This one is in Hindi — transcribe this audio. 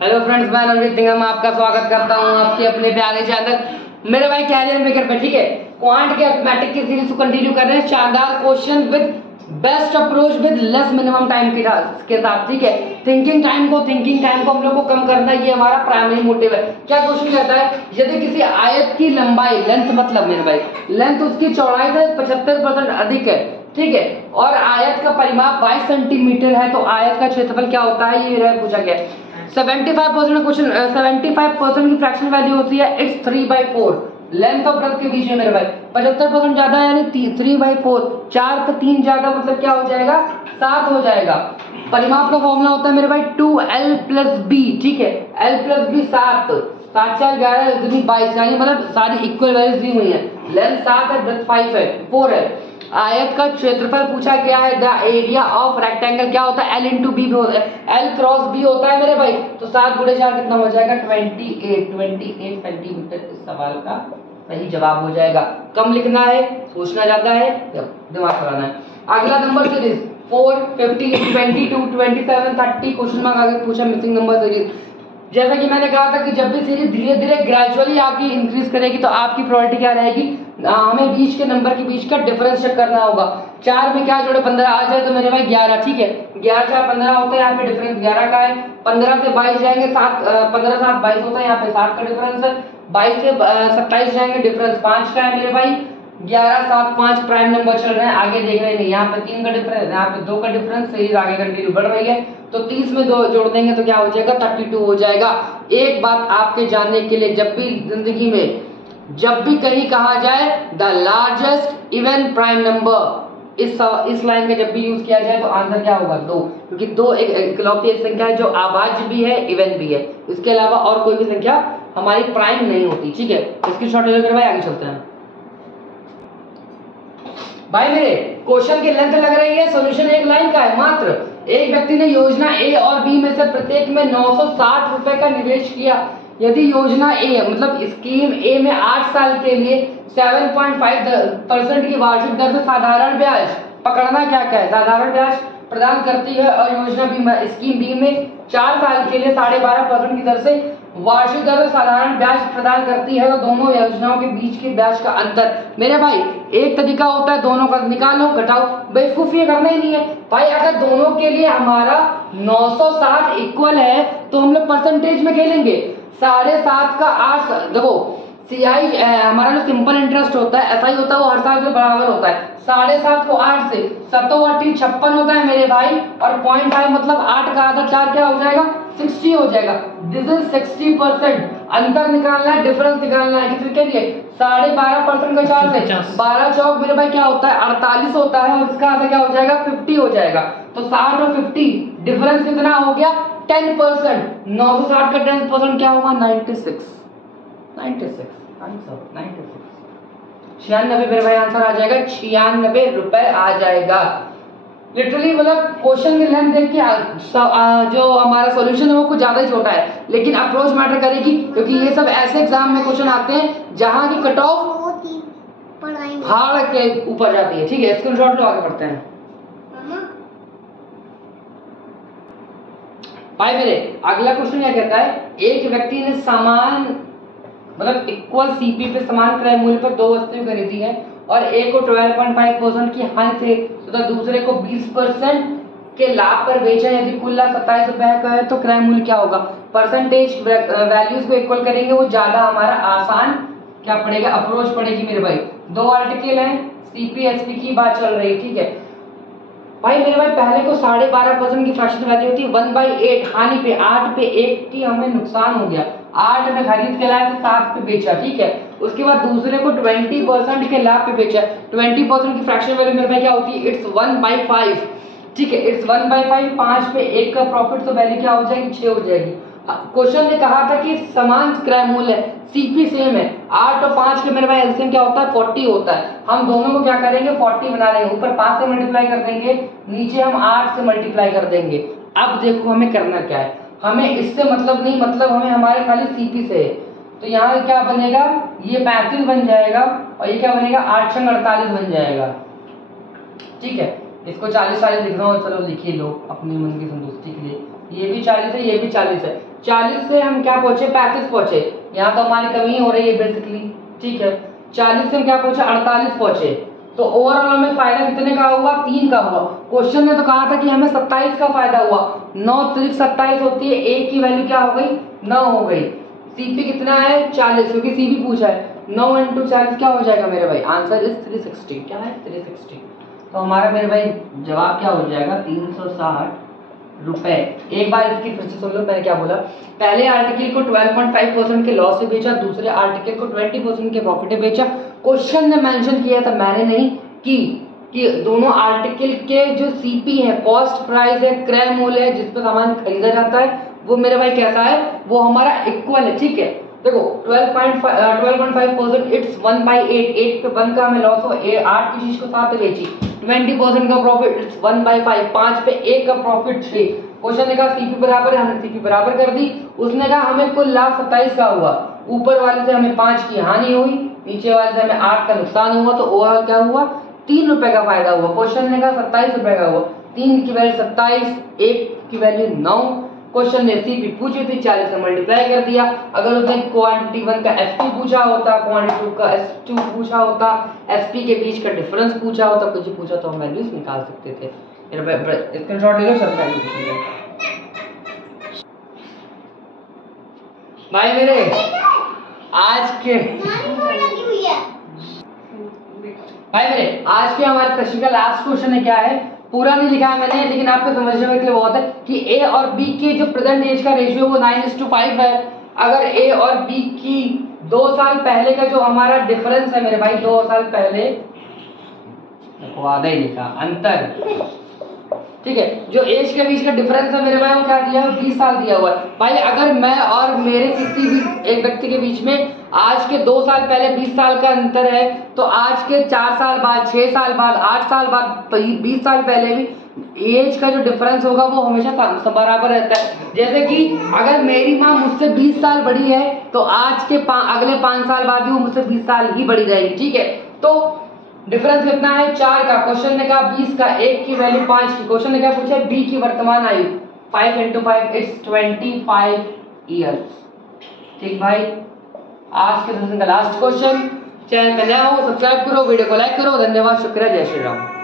हेलो फ्रेंड्स, मैं रणवीर सिंह आपका स्वागत करता हूं आपके अपने प्यारे चैनल मेरे भाई कैरियर मेकर पे। ठीक है, क्वांट के अरिथमेटिक की सीरीज को कंटिन्यू कर रहे हैं। शानदार question with best approach with less minimum time के साथ। ठीक है, थिंकिंग टाइम को हम लोग को कम करना, ये हमारा प्राइमरी मोटिव है। क्या क्वेश्चन कहता है, यदि किसी आयत की लंबाई लेंथ मतलब मेरे भाई लेंथ उसकी चौड़ाई से 75% अधिक है, ठीक है, और आयत का परिमाप 22 सेंटीमीटर है, तो आयत का क्षेत्रफल क्या होता है, ये मेरा पूछा गया। 75% क्वेश्चन 75% की फ्रैक्शन वैल्यू होती है इट्स 3/4 लेंथ और ब्रेड्थ के बीच में मेरे भाई। 75% ज्यादा यानी 3/4, 4 पे 3 ज्यादा मतलब क्या हो जाएगा, 7 हो जाएगा। परिमाप का फॉर्मूला होता है मेरे भाई 2l + b। ठीक है, l + b 7, 7 4 11 दूनी 22, यानी मतलब सारी इक्वल वैल्यूज दी हुई है। लेंथ 7 है, ब्रेड्थ 5 है, 4 है। आयत का क्षेत्रफल पूछा गया है, द एरिया ऑफ रेक्टेंगल क्या होता है, l × b होता है, l × b होता है मेरे भाई। तो 7 × 4 कितना हो जाएगा, 28 सेंटीमीटर। इस सवाल का सही जवाब हो जाएगा। कम लिखना है, सोचना ज्यादा है, दिमाग लगाना है। अगला नंबर सीरीज 4, 15, 22, 27, 30 क्वेश्चन मार्क आगे पूछा मिसिंग नंबर सीरीज। जैसा कि मैंने कहा था कि जब भी सीरीज धीरे धीरे ग्रेजुअली आपकी इंक्रीज करेगी तो आपकी प्रायोरिटी क्या रहेगी, हमें बीच के नंबर के बीच का डिफरेंस चेक करना होगा। 4 में क्या जोड़े 15 आ जाए तो मेरे भाई 11। ठीक है, 11 से 15 होता है, यहाँ पे डिफरेंस 11 का है। 15 से 22 जाएंगे 7, 15 से 7 22 होता है, यहाँ पे 7 का डिफरेंस है। 22 से 27 जाएंगे, डिफरेंस 5 का है मेरे भाई। 11 7 5 प्राइम नंबर चल रहे हैं, आगे देख रहे हैं, यहाँ पे 3 का डिफरेंस, यहाँ पे 2 का डिफरेंस, सीरीज आगे कंटिन्यू बढ़ रही है। तो 30 में 2 जोड़ देंगे तो क्या हो जाएगा, 32 हो जाएगा। एक बात आपके जानने के लिए, जब भी जिंदगी में जब भी कहीं कहा जाए the largest even prime number, इस लाइन में जब भी यूज किया जाए तो आंसर क्या होगा, 2, क्योंकि 2 एक इकलौती संख्या है जो अभाज्य भी है, इवन भी है। इसके अलावा और कोई भी संख्या हमारी प्राइम नहीं होती। ठीक है, इसकी शॉर्ट लेकर भाई आगे चलते हैं। भाई मेरे क्वेश्चन की लेंथ लग रही है, सॉल्यूशन एक लाइन का है मात्र। एक व्यक्ति ने योजना ए और बी में से प्रत्येक में 960 रुपए का निवेश किया। यदि योजना ए मतलब स्कीम ए में 8 साल के लिए 7.5% की वार्षिक दर से साधारण ब्याज, पकड़ना क्या क्या है, साधारण ब्याज प्रदान करती है, और योजना बी स्कीम बी में 4 साल के लिए 12.5% की दर से वार्षिक दर से साधारण ब्याज प्रदान करती है, तो दोनों योजनाओं के बीच के ब्याज का अंतर मेरे भाई, एक तरीका होता है दोनों का निकालो घटाओ, बेवकूफी करना ही नहीं है भाई। अगर दोनों के लिए हमारा 960 इक्वल है तो हम लोग परसेंटेज में खेलेंगे। 7.5 का 8, देखो सीआई हमारा जो सिंपल इंटरेस्ट होता है, एसआई होता है, वो हर साल से बराबर होता है। 7.5 को 8 से 7 56 होता है मेरे भाई, और 0.5 मतलब 8 का आधा 4 क्या हो जाएगा, 60 हो जाएगा। This is 60%। अंतर निकालना है, डिफरेंस निकालना है, कितने के लिए 12.5% का 4 से 12 चौक मेरे भाई क्या होता है, 48 होता है, और इसका आधा क्या हो जाएगा, 50 हो जाएगा। तो 60 और 50 डिफरेंस कितना हो गया, 10%। 960 का 10% क्या होगा, 96 आंसर 96, 96 मेरे भाई आंसर आ जाएगा, 96 रुपए आ जाएगा। लिटरली मतलब क्वेश्चन की लेंथ देख के जो हमारा सॉल्यूशन है वो कुछ ज्यादा ही छोटा है, लेकिन अप्रोच मैटर करेगी, क्योंकि ये सब ऐसे एग्जाम में क्वेश्चन आते हैं जहां की कट ऑफ पहाड़ के ऊपर जाती है। ठीक है, स्क्रीनशॉट लो, आगे बढ़ते हैं भाई मेरे। अगला क्वेश्चन क्या कहता है, एक व्यक्ति ने समान मतलब इक्वल सीपी पे समान क्रय मूल्य पर 2 वस्तुएं खरीदी है, और एक को 12.5% की हानि से तथा दूसरे को 20% के लाभ पर बेचा। यदि कुल लाभ 27 रुपए का है तो क्रय मूल्य क्या होगा। परसेंटेज वैल्यूज को इक्वल करेंगे, वो ज्यादा हमारा आसान क्या पड़ेगा, अप्रोच पड़ेगी मेरे भाई। 2 आर्टिकल है, सीपी एसपी की बात चल रही है। ठीक है भाई मेरे भाई, पहले को 12.5% की फ्रैक्शन वैल्यू होती है, 1/8 हानि पे 8 पे 1 की हमें नुकसान हो गया, 8 में खरीद के लाया तो 7 पे बेचा। ठीक है, उसके बाद दूसरे को 20% के लाभ पे बेचा। 20% की फ्रैक्शन वैल्यू मेरे भाई क्या होती है, इट्स 1/5। ठीक है, इट्स 1/5, 5 पे 1 का प्रॉफिट, तो वैल्यू क्या हो जाएगी, 6 हो जाएगी। क्वेश्चन ने कहा था कि समान क्रय मूल्य है, सीपी सेम है, 8 और 5 के मेरे भाई एलसीएम क्या होता है, 40 होता है। हम दोनों को क्या करेंगे, 40 बना देंगे, ऊपर 5 से मल्टीप्लाई कर देंगे, नीचे हम 8 से मल्टीप्लाई कर देंगे। अब देखो हमें करना क्या है, हमें इससे मतलब नहीं, मतलब हमें हमारे खाली सीपी से है। तो यहाँ क्या बनेगा, ये 35 बन जाएगा, और ये क्या बनेगा, 8 × 48 बन जाएगा। ठीक है, इसको 40 40 लिख रहा हूँ, चलो लिखिए लो अपनी मन की संतुष्टि के लिए। ये भी 40 है, ये भी 40 है। 40 से हम क्या पहुंचे, 35 पहुंचे। यहाँ तो हमारी कमी हो रही है बेसिकली, ठीक है। 40 से हम क्या पहुंचे, 48 पहुंचे। तो ओवरऑल हमें फायदा कितने का हुआ, 3 का हुआ। क्वेश्चन ने तो कहा था कि हमें 27 का फायदा हुआ। 9 त्रिक 27 होती है, ए की वैल्यू क्या हो गई, 9 हो गई। सीपी कितना है, 40, क्योंकि सीपी पूछा है। 9 इंटू 40 क्या हो जाएगा मेरे भाई, आंसर इज 360। क्या है, 360। तो हमारा मेरे भाई जवाब क्या हो जाएगा, 360 रुपए। एक बार इसकी फिर से सुन लो, मैंने क्या बोला। पहले आर्टिकल को 12.5% के लॉस से बेचा, दूसरे आर्टिकल को 20% के प्रॉफिट से बेचा। क्वेश्चन ने मेंशन किया था, मैंने नहीं, कि दोनों आर्टिकल के जो सीपी है, कॉस्ट प्राइस है, क्रय मूल्य है, जिस पर सामान खरीदा जाता है, वो मेरे भाई कैसा है, वो हमारा इक्वल है, ठीक है। देखो 12.5% इट्स 1/8, 8 पे 1 का हमें लॉस हो, 8 की चीज को 7 बेची। 20% का प्रॉफिट इट्स 1/5, 5 पे 1 का प्रॉफिट 6। क्वेश्चन ने कहा सीपी बराबर है, हमने सीपी बराबर कर दी। उसने कहा हमें कुल लाभ 27 का हुआ, ऊपर वाले से हमें 5 की हानि हुई, नीचे वाले से हमें 8 का नुकसान हुआ। तो ओवरऑल क्या हुआ, 3 रुपए का फायदा हुआ। क्वेश्चन ने कहा 27 रुपए का हुआ, 3 की वैल्यू 27, 1 की वैल्यू 9। क्वेश्चन ने सीपी पूछी थी, 40 से मल्टीप्लाई कर दिया। अगर उसने क्वांटिटी 1 का एसपी पूछा होता, क्वांटिटी 2 का एस2 पूछा होता, एसपी के बीच का डिफरेंस पूछा होता, कुछ पूछा तो हम वैल्यूज निकाल सकते थे। स्क्रीनशॉट ले लो सब वैल्यू भाई मेरे। आज के हमारे प्रश्न का लास्ट क्वेश्चन है, क्या है, पूरा नहीं लिखा है मैंने, लेकिन आपको समझने के लिए बहुत है कि ए और बी के जो प्रेजेंट एज का रेशियो वो 9:5 है। अगर ए और बी की 2 साल पहले का जो हमारा डिफरेंस है मेरे भाई, 2 साल पहले, आधा ही लिखा, अंतर, ठीक है, जो एज के बीच का डिफरेंस है मेरे भाई वो क्या दिया है, 20 साल दिया हुआ है। भाई अगर मैं और मेरे किसी भी एक व्यक्ति के बीच में आज के 2 साल पहले 20 साल का अंतर है, तो आज के 4 साल बाद, 6 साल बाद, 8 साल बाद, 20 साल पहले भी एज का जो डिफरेंस होगा वो हमेशा बराबर रहता है। जैसे कि अगर मेरी माँ मुझसे 20 साल बड़ी है, तो आज के अगले 5 साल बाद भी वो मुझसे 20 साल ही बड़ी रहेगी, ठीक है। तो डिफरेंस कितना है, 4 का। क्वेश्चन ने कहा 20 का, 1 की वैल्यू 5 की। क्वेश्चन ने क्या पूछा, बी की वर्तमान आयु, 5 × 5 इट्स 25 ईयर्स। ठीक भाई, आज के सेशन का लास्ट क्वेश्चन। चैनल में नया हो सब्सक्राइब करो, वीडियो को लाइक करो। धन्यवाद, शुक्रिया, जय श्री राम।